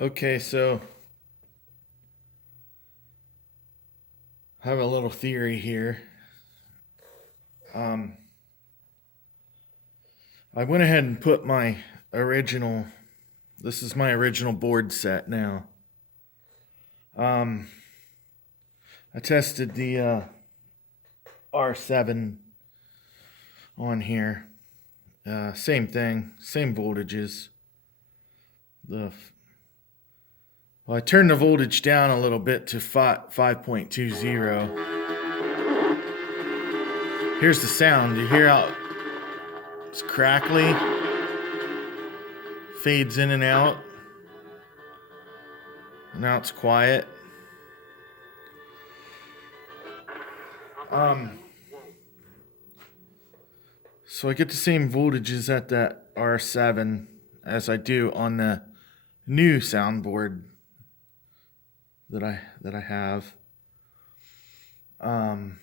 Okay, so I have a little theory here. Um, I went ahead and put my original. This is my original board set now. Um, I tested the R7 on here. Same thing, same voltages. The well, I turned the voltage down a little bit to 5.20. Here's the sound. You hear how it's crackly, fades in and out. Now it's quiet. Um, so I get the same voltages at that R7 as I do on the new soundboard that I have. Um,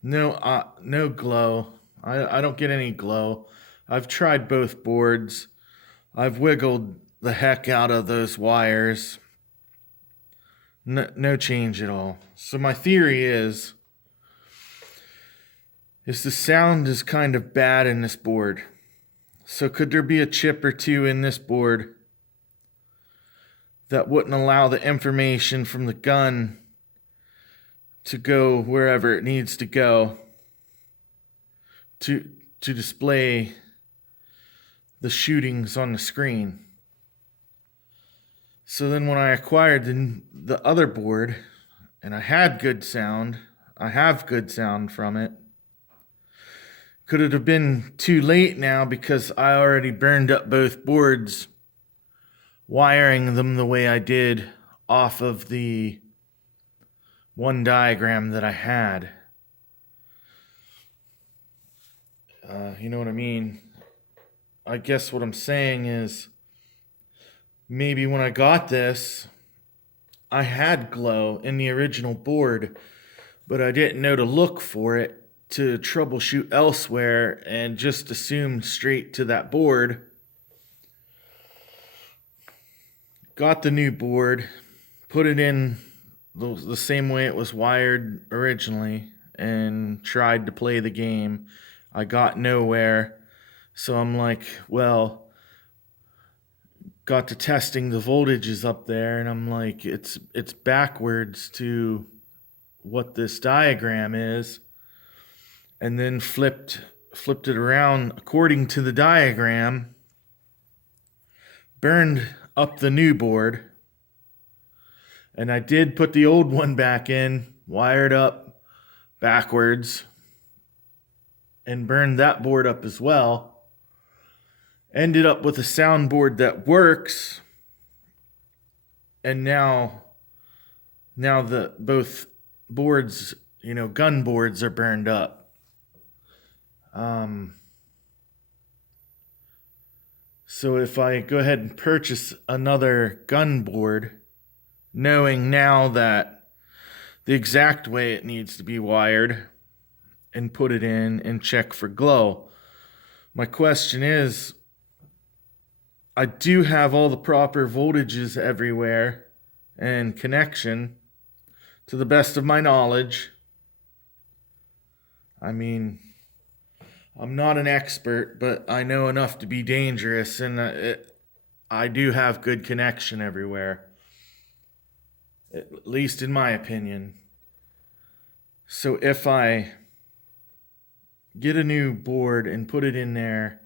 no glow. I don't get any glow. I've tried both boards. I've wiggled the heck out of those wires. No change at all. So my theory is the sound is kind of bad in this board. So could there be a chip or two in this board that wouldn't allow the information from the gun to go wherever it needs to go to display the shootings on the screen? So then when I acquired the other board and I had good sound, I have good sound from it. Could it have been too late now because I already burned up both boards wiring them the way I did off of the one diagram that I had? You know what I mean? I guess what I'm saying is maybe when I got this, I had glow in the original board, but I didn't know to look for it to troubleshoot elsewhere and just assumed straight to that board. Got the new board, put it in the same way it was wired originally, and tried to play the game. I got nowhere. So I'm like, well, got to testing the voltages up there, and I'm like, it's backwards to what this diagram is, and then flipped it around according to the diagram, burned up the new board, and I did put the old one back in, wired up backwards, and burned that board up as well. Ended up with a soundboard that works, and now the both boards, gun boards are burned up. So if I go ahead and purchase another gun board, knowing now that the exact way it needs to be wired, and put it in and check for glow, my question is, I do have all the proper voltages everywhere and connection to the best of my knowledge. I mean, I'm not an expert, but I know enough to be dangerous, and I do have good connection everywhere, at least in my opinion. So if I get a new board and put it in there,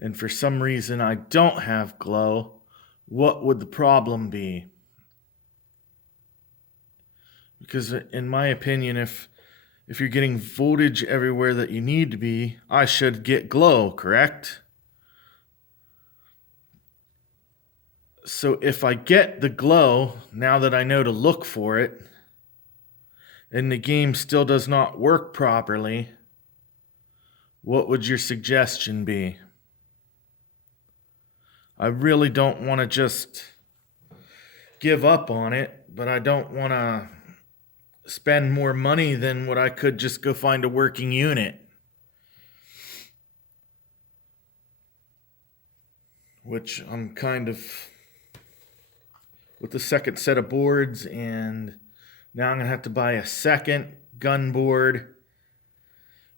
and for some reason I don't have glow, what would the problem be? Because in my opinion, if you're getting voltage everywhere that you need to be, I should get glow, correct? So if I get the glow, now that I know to look for it, and the game still does not work properly, what would your suggestion be? I really don't want to just give up on it, but I don't want to spend more money than what I could just go find a working unit, which I'm kind of with the second set of boards, and now I'm gonna have to buy a second gun board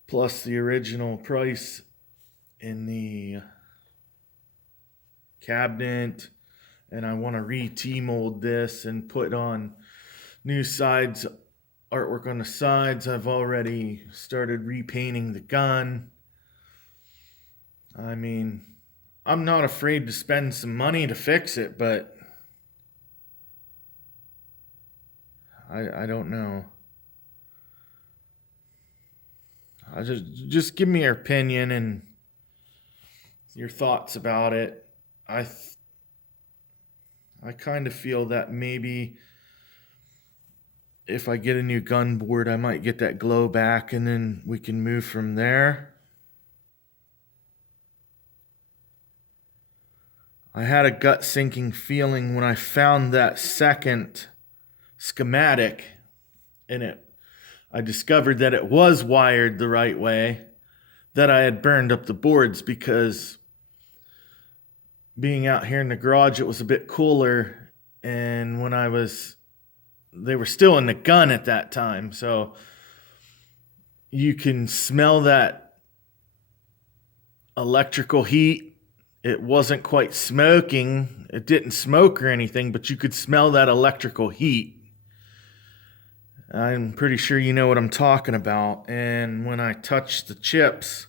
plus the original price in the cabinet. And I want to re-T-mold this and put on new sides, artwork on the sides. I've already started repainting the gun. I mean, I'm not afraid to spend some money to fix it, but I don't know. I just give me your opinion and your thoughts about it. I kind of feel that maybe if I get a new gun board, I might get that glow back, and then we can move from there. I had a gut sinking feeling when I found that second schematic in it. I discovered that it was wired the right way, that I had burned up the boards, because being out here in the garage, it was a bit cooler, and they were still in the gun at that time, so you can smell that electrical heat. It wasn't quite smoking. It didn't smoke or anything, but you could smell that electrical heat. I'm pretty sure you know what I'm talking about. And when I touched the chips,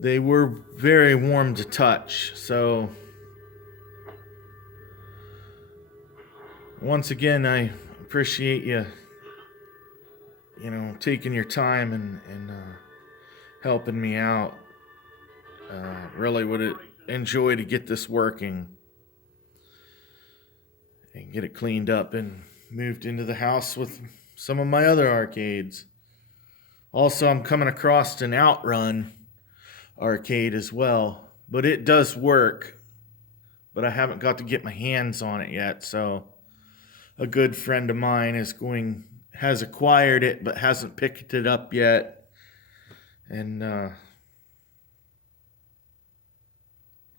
they were very warm to touch. So once again, I appreciate you taking your time and helping me out. Really would enjoy to get this working and get it cleaned up and moved into the house with some of my other arcades. Also, I'm coming across an Outrun arcade as well, but it does work, but I haven't got to get my hands on it yet. So a good friend of mine has acquired it but hasn't picked it up yet, and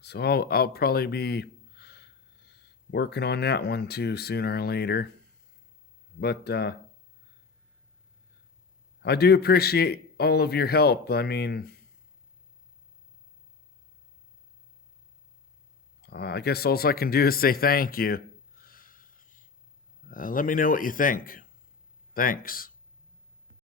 so I'll probably be working on that one too sooner or later. But I do appreciate all of your help. I mean, I guess all I can do is say thank you. Let me know what you think. Thanks.